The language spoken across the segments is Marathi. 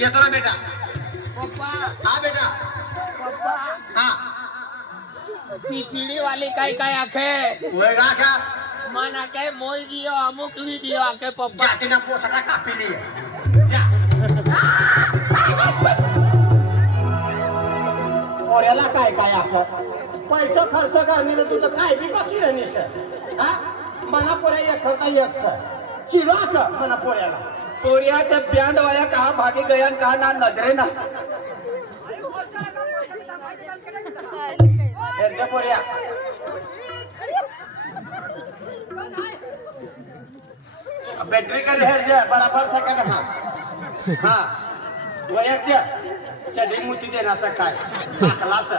येतो ना बेटा. पप्पा हा बेटा. पप्पा हा ती चिड़ी वाली काय काय आखे वळगा का मन आखे मोल दियो अमुक दियो आखे पप्पा जातीना पोसडा कापिली जा. पोऱ्याला काय काय आपलं पैसे खर्च करणे तुझं काय बी बाकी राहणीस हा मना पोऱ्या एक होता एक चिवाक मना पोऱ्याला पोरिया त्या बँड वाया कहा भागी गया कहा ना नजरे ना हेरते पोऱ्या बैटरी का हेर जे बराबर सेकंड हा वैयक्तिक चढी मोठी देण्याचं काय क्लास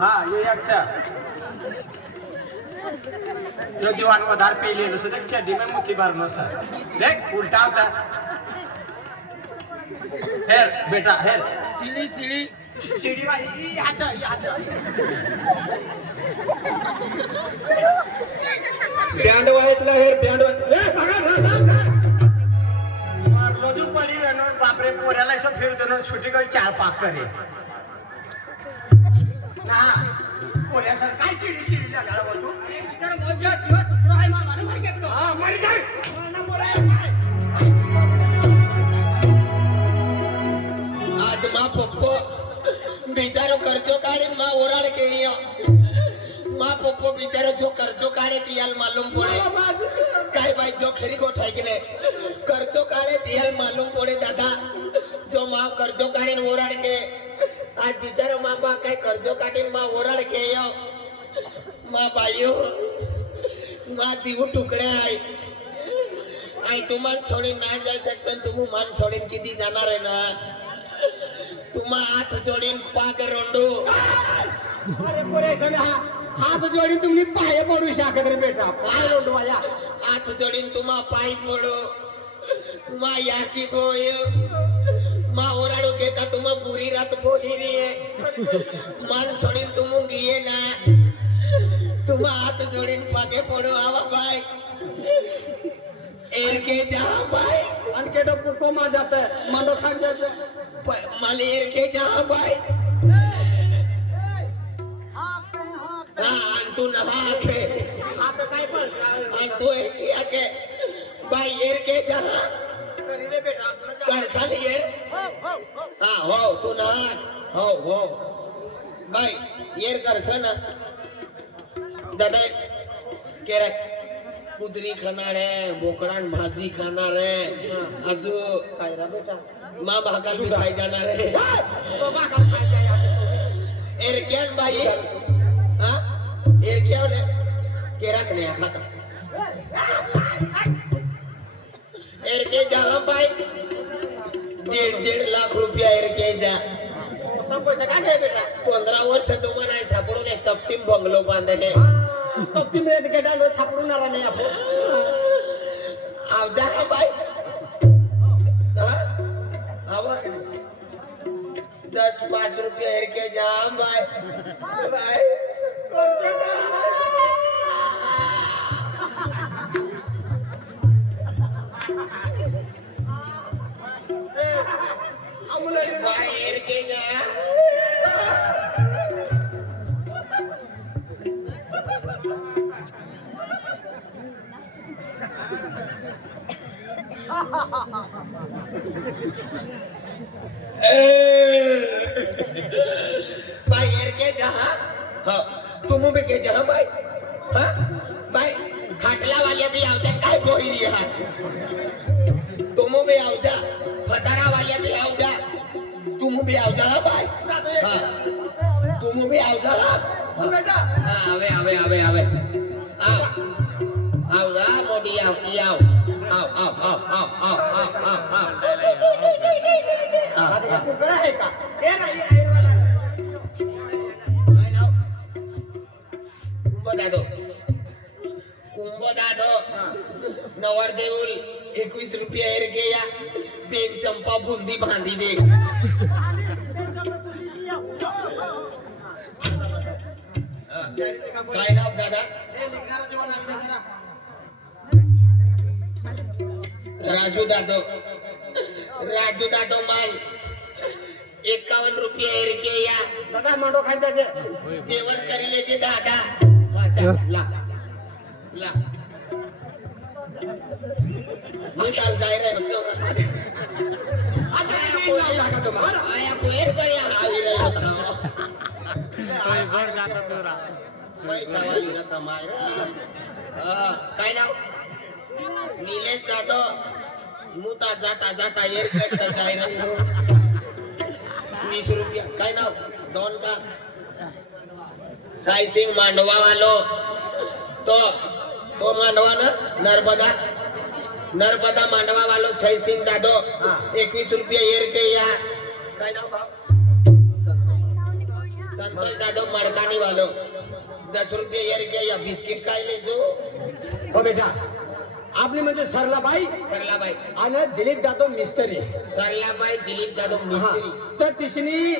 हा ये जो जीवान वधार पेलेलं सुद्धा चड्डी में मुठी भरणं सर देख उलटा होता हेर बेटा हेर चिड़ी चिड़ी चिड़ी वाली बँड वायसला हे बँड रोजू पडी वेणून बापरे पोऱ्याला असं फिरतो ना सुटी काही 4-5 करे ना पोऱ्या सर काय चिडी चिडी झाला हो तू हा मरी जाय आज माँ पप्पो बिचारो कर्जो काढे माँ ओराड के माँ पप्पो बिचारो जो कर्जो काढे तियाल मालूम पड़े काय भाई जो खरी गोठाई के ने कर्जो काढे तियाल मालूम पड़े दादा जो माँ कर्जो काढे ओराड के आज बिचारो माँ बाप काय कर्जो काढे माँ ओराड के यो माँ बायो माँ जीव टुकड़े आई आई तू मान सोडीन नाही जाऊ शकता तुम्ही मान सोडीन किती जाणार आहे ना तुम्हा हात जोडीन पाग रोंडू अरे पोरे सगळा हात जोडी तुम्ही पाय पडू शकत रे बेटा पाय लोटू माझ्या हात जोडीन तुम्हा पाय पडो तुम्हा याची गोय मा ओराडू घेता तुम्हा पुरी रात बोहिरी मान सोडीन तुम गिये ना तुम्हा हात जोडीन पागे पडो आवा बाय एरके जा बाय अनके डो को मा जाते मंडो खाक जाते माले एरके जा बाय तू नहा के आता काय पण तू एरके आके बाय एरके जा करीले बेटा काय झाली ये हा हो तू नहा हो हो बाय एर करसा ना दादा केरे कुदरी खाणार आहे बोकडान भाजी खाणार आहे अजू कायरा बेटा माँ भाकर भी खाई जाणार आहे बाबा का काय जाय एरक्यान बाई हा एरक्यान केराक नाही खाता एरके जा बाई 1.5 लाख रुपया एरके जा पैसा काय दे बेटा 15 वर्ष तुम्हाला सापडून एक तपतीम बंगलो बांधले तप्ती मिळत के डालो छापडून नाही आपण आवजा का बाई हा आवा 10-5 रुपया एरके जा बाई बाई बाई एरके जा भाई यार के जहाँ हाँ तुम भी के जहाँ भाई हाँ भाई खाटला वाले भी आवते काय कोई नहीं है तुम भी आओ जा फतारा वाले भी आओ जा तुम भी आओ जा भाई हाँ तुम भी आओ जा बेटा हाँ आवे आवे आवे आवे आओ आओ ना मोदी आओ की आओ आओ आओ आओ आओ आओ आओ आओ आओ आता कुकरा आहे का ए नाही कुंभ दादो नवर देऊल 21 रुपया एर गया बेन चंपा बुंदी बांधी दे काय नाव दादा राजू दादो मान 51 रुपये एरके या दादा मांडो खायचा ते जेवण करी लेते दादा वाचा ला ला मी काल जाय रे लागा तुम्हाला आया कोण बया आली रे पैसा वाली रकम आहे रे. काय नाव निलेश जातो मुता जाता जाता एअरकट जाय रे 20 रुपया काय नाव दोन का साई सिंग मांडवा वालो तो मांडवा ना नर्मदा मांडवा वालो साई सिंग दादो 21 रुपया एअरके या काय नाव का संतोष दादो मडकानी वालो 10 रुपये एअरके या बिस्किट काय ले दो हो बेटा आपली म्हणजे सरलाबाई सरलाबाई आणि दिलीप जाधव मिस्त्री सरलाबाई दिलीप जाधव हा. मिस्त्री तर तिसरी